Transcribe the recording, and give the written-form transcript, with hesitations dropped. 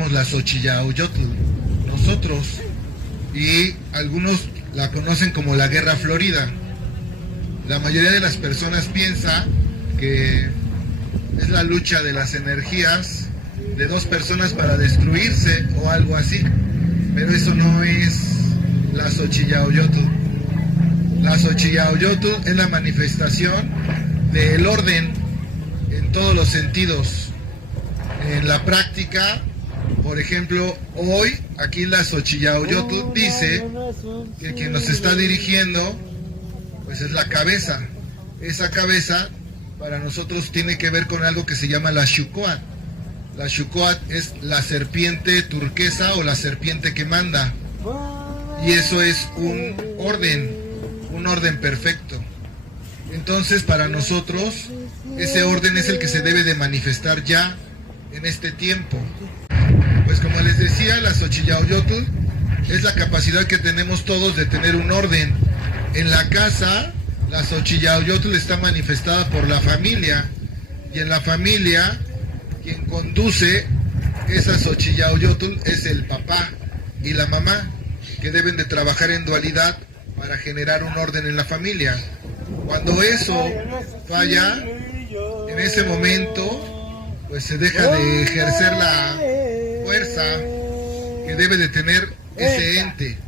llamamos la Xochillaoyotl nosotros, y algunos la conocen como la Guerra Florida. La mayoría de las personas piensa que es la lucha de las energías de dos personas para destruirse o algo así, pero eso no es la Xochillaoyotl. La Xochillaoyotl es la manifestación del orden en todos los sentidos. En la práctica, por ejemplo, hoy aquí la Xochillaoyotl dice que quien nos está dirigiendo pues es la cabeza. Esa cabeza para nosotros tiene que ver con algo que se llama la Xucoatl. La Xucoatl es la serpiente turquesa o la serpiente que manda, y eso es un orden perfecto. Entonces para nosotros ese orden es el que se debe de manifestar ya en este tiempo. Pues como les decía, la Xochillaoyotl es la capacidad que tenemos todos de tener un orden. En la casa, la Xochillaoyotl está manifestada por la familia, y en la familia quien conduce esa Xochillaoyotl es el papá y la mamá, que deben de trabajar en dualidad para generar un orden en la familia. Cuando eso falla, en ese momento pues se deja de ejercer la fuerza que debe de tener ese ente.